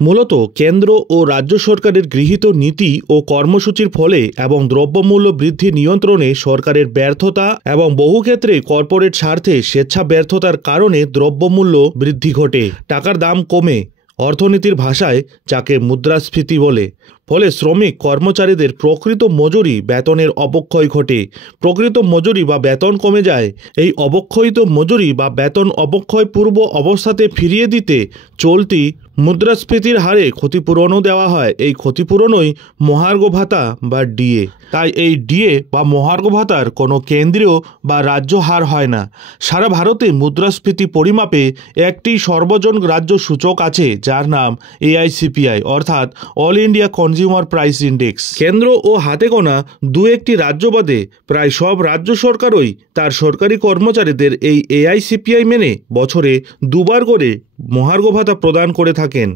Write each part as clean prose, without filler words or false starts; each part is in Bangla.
মূলত কেন্দ্র ও রাজ্য সরকারের গৃহীত নীতি ও কর্মসূচির ফলে এবং দ্রব্যমূল্য বৃদ্ধি নিয়ন্ত্রণে সরকারের ব্যর্থতা এবং বহু ক্ষেত্রে কর্পোরেট স্বার্থে স্বেচ্ছা ব্যর্থতার কারণে দ্রব্যমূল্য বৃদ্ধি ঘটে, টাকার দাম কমে, অর্থনীতির ভাষায় যাকে মুদ্রাস্ফীতি বলে। ফলে শ্রমিক কর্মচারীদের প্রকৃত মজুরি বেতনের অবক্ষয় ঘটে, প্রকৃত মজুরি বা বেতন কমে যায়। এই অবক্ষয়িত মজুরি বা বেতন অবক্ষয় পূর্ব অবস্থাতে ফিরিয়ে দিতে চলতি মুদ্রাস্ফীতির হারে ক্ষতিপূরণও দেওয়া হয়। এই ক্ষতিপূরণই মহার্ঘ ভাতা বা ডিএ। তাই এই ডিএ বা মহার্ঘ ভাতার কোনো কেন্দ্রীয় বা রাজ্য হার হয় না। সারা ভারতে মুদ্রাস্ফীতি পরিমাপে একটি সর্বজন গ্রাহ্য সূচক আছে যার নাম এআইসিপিআই অর্থাৎ all India consumer price index. কেন্দ্র ও হাতে গোনা দু একটি রাজ্য বাদে প্রায় সব রাজ্য সরকারই তার সরকারি কর্মচারীদের এই এআইসিপিআই মেনে বছরে দুবার করে মহার্ঘ ভাতা প্রদান করে থাকেন।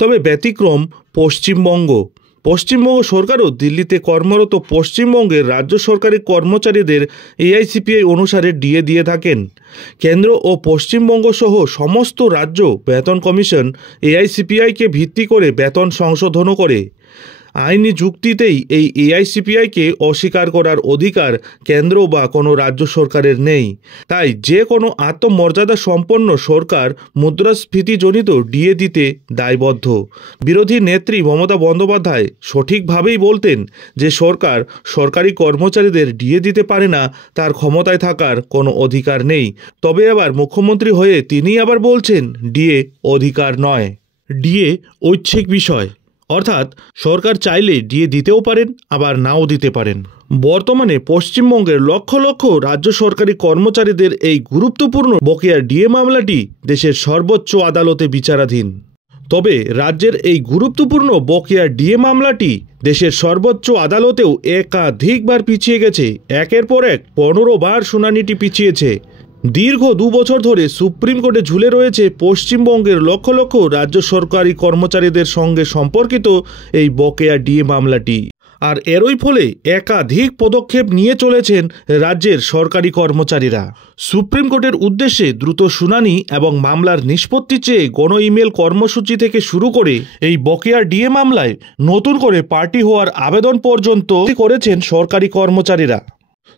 তবে ব্যতিক্রম পশ্চিমবঙ্গ। পশ্চিমবঙ্গ সরকারও দিল্লিতে কর্মরত পশ্চিমবঙ্গের রাজ্য সরকারি কর্মচারীদের এআইসিপিআই অনুসারে ডিএ দিয়ে থাকেন। কেন্দ্র ও পশ্চিমবঙ্গ সহ সমস্ত রাজ্য বেতন কমিশন এআইসিপিআইকে ভিত্তি করে বেতন সংশোধনও করে। আইনি যুক্তিতেই এই এআইসিপিআইকে অস্বীকার করার অধিকার কেন্দ্র বা কোনো রাজ্য সরকারের নেই। তাই যে কোনো আত্মমর্যাদা সম্পন্ন সরকার মুদ্রাস্ফীতিজনিত ডিএ দিতে দায়বদ্ধ। বিরোধী নেত্রী মমতা বন্দ্যোপাধ্যায় সঠিকভাবেই বলতেন যে সরকার সরকারি কর্মচারীদের ডিএ দিতে পারে না, তার ক্ষমতায় থাকার কোনো অধিকার নেই। তবে আবার মুখ্যমন্ত্রী হয়ে তিনি আবার বলছেন ডিএ অধিকার নয়, ডিএ ঐচ্ছিক বিষয়। অর্থাৎ সরকার চাইলে ডিএ দিতেও পারেন আবার নাও দিতে পারেন। বর্তমানে পশ্চিমবঙ্গের লক্ষ লক্ষ রাজ্য সরকারি কর্মচারীদের এই গুরুত্বপূর্ণ বকেয়া ডিএ মামলাটি দেশের সর্বোচ্চ আদালতে বিচারাধীন। তবে রাজ্যের এই গুরুত্বপূর্ণ বকেয়া ডিএ মামলাটি দেশের সর্বোচ্চ আদালতেও একাধিকবার পিছিয়ে গেছে। একের পর এক 15 বার শুনানিটি পিছিয়েছে। দীর্ঘ 2 বছর ধরে সুপ্রিম কোর্টে ঝুলে রয়েছে পশ্চিমবঙ্গের লক্ষ লক্ষ রাজ্য সরকারি কর্মচারীদের সঙ্গে সম্পর্কিত এই বকেয়া ডিএ মামলাটি। আর এরই ফলে একাধিক পদক্ষেপ নিয়ে চলেছেন রাজ্যের সরকারি কর্মচারীরা। সুপ্রিম কোর্টের উদ্দেশ্যে দ্রুত শুনানি এবং মামলার নিষ্পত্তি চেয়ে গণ ইমেল কর্মসূচি থেকে শুরু করে এই বকেয়া ডিএ মামলায় নতুন করে পার্টি হওয়ার আবেদন পর্যন্ত করেছেন সরকারি কর্মচারীরা।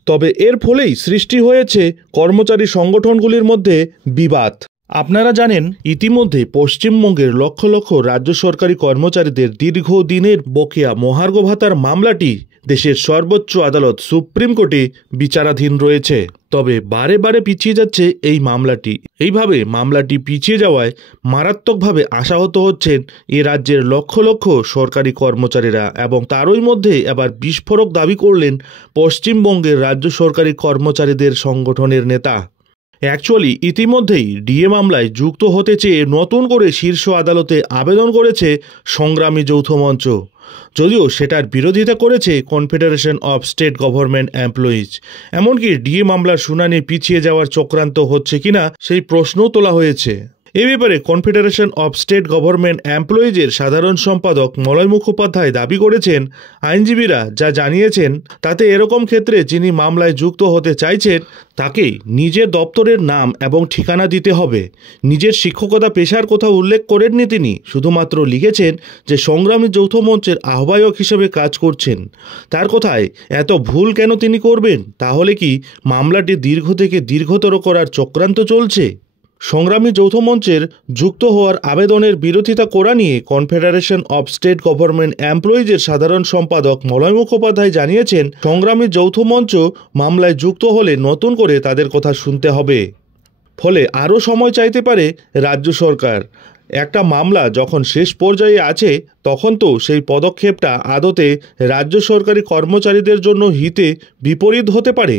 তবে এর ফলেই সৃষ্টি হয়েছে কর্মচারী সংগঠনগুলির মধ্যে বিবাদ। আপনারা জানেন ইতিমধ্যে পশ্চিমবঙ্গের লক্ষ লক্ষ রাজ্য সরকারি কর্মচারীদের দীর্ঘদিনের বকেয়া মহার্ঘ ভাতার মামলাটি দেশের সর্বোচ্চ আদালত সুপ্রিম কোর্টে বিচারাধীন রয়েছে। তবে বারে বারে পিছিয়ে যাচ্ছে এই মামলাটি। এইভাবে মামলাটি পিছিয়ে যাওয়ায় মারাত্মকভাবে আশাহত হচ্ছেন এ রাজ্যের লক্ষ লক্ষ সরকারি কর্মচারীরা এবং তারই মধ্যে আবার বিস্ফোরক দাবি করলেন পশ্চিমবঙ্গের রাজ্য সরকারি কর্মচারীদের সংগঠনের নেতা। অ্যাকচুয়ালি ইতিমধ্যেই ডিএ মামলায় যুক্ত হতে চেয়ে নতুন করে শীর্ষ আদালতে আবেদন করেছে সংগ্রামী যৌথ মঞ্চ, যদিও সেটার বিরোধিতা করেছে confederation of state government employees. এমনকি ডিএ মামলার শুনানি পিছিয়ে যাওয়ার চক্রান্ত হচ্ছে কিনা সেই প্রশ্নও তোলা হয়েছে। এ ব্যাপারে কনফেডারেশন অফ স্টেট গভর্নমেন্ট এমপ্লয়িজের সাধারণ সম্পাদক মলয় মুখোপাধ্যায় দাবি করেছেন, আইনজীবীরা যা জানিয়েছেন তাতে এরকম ক্ষেত্রে যিনি মামলায় যুক্ত হতে চাইছেন তাকে নিজের দপ্তরের নাম এবং ঠিকানা দিতে হবে। নিজের শিক্ষকতা পেশার কথা উল্লেখ করেননি তিনি, শুধুমাত্র লিখেছেন যে সংগ্রামী যৌথ মঞ্চের আহ্বায়ক হিসেবে কাজ করছেন। তার কথায় এত ভুল কেন তিনি করবেন? তাহলে কি মামলাটি দীর্ঘ থেকে দীর্ঘতর করার চক্রান্ত চলছে? সংগ্রামী যৌথ মঞ্চের যুক্ত হওয়ার আবেদনের বিরোধিতা করা নিয়ে কনফেডারেশন অফ স্টেট গভর্নমেন্ট এমপ্লয়িজের সাধারণ সম্পাদক মলয় মুখোপাধ্যায় জানিয়েছেন, সংগ্রামী যৌথ মঞ্চ মামলায় যুক্ত হলে নতুন করে তাদের কথা শুনতে হবে। ফলে আরও সময় চাইতে পারে রাজ্য সরকার। একটা মামলা যখন শেষ পর্যায়ে আছে তখন তো সেই পদক্ষেপটা আদতে রাজ্য সরকারি কর্মচারীদের জন্য হিতে বিপরীত হতে পারে।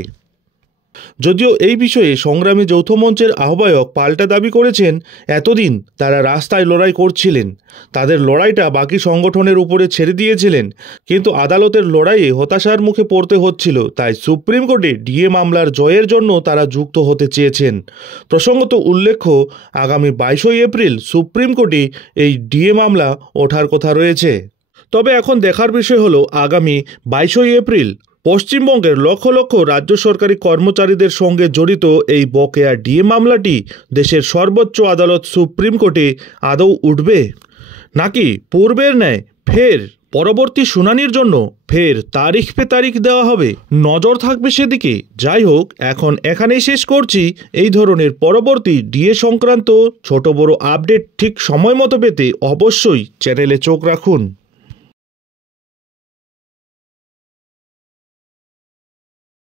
যদিও এই বিষয়ে সংগ্রামী যৌথ মঞ্চের আহ্বায়ক পাল্টা দাবি করেছেন, এতদিন তারা রাস্তায় লড়াই করছিলেন, তাদের লড়াইটা বাকি সংগঠনের উপরে ছেড়ে দিয়েছিলেন, কিন্তু আদালতের লড়াইয়ে হতাশার মুখে পড়তে হচ্ছিল। তাই সুপ্রিম কোর্টে ডিএ মামলার জয়ের জন্য তারা যুক্ত হতে চেয়েছেন। প্রসঙ্গত উল্লেখ্য, আগামী 22 এপ্রিল সুপ্রিম কোর্টে এই ডিএ মামলা ওঠার কথা রয়েছে। তবে এখন দেখার বিষয় হলো আগামী 22 এপ্রিল পশ্চিমবঙ্গের লক্ষ লক্ষ রাজ্য সরকারি কর্মচারীদের সঙ্গে জড়িত এই বকেয়া ডিএ মামলাটি দেশের সর্বোচ্চ আদালত সুপ্রিম কোর্টে আদৌ উঠবে, নাকি পূর্বের ন্যায় ফের পরবর্তী শুনানির জন্য ফের তারিখ পে তারিখ দেওয়া হবে, নজর থাকবে সেদিকে। যাই হোক, এখন এখানেই শেষ করছি। এই ধরনের পরবর্তী ডিএ সংক্রান্ত ছোট বড় আপডেট ঠিক সময় মতো পেতে অবশ্যই চ্যানেলে চোখ রাখুন।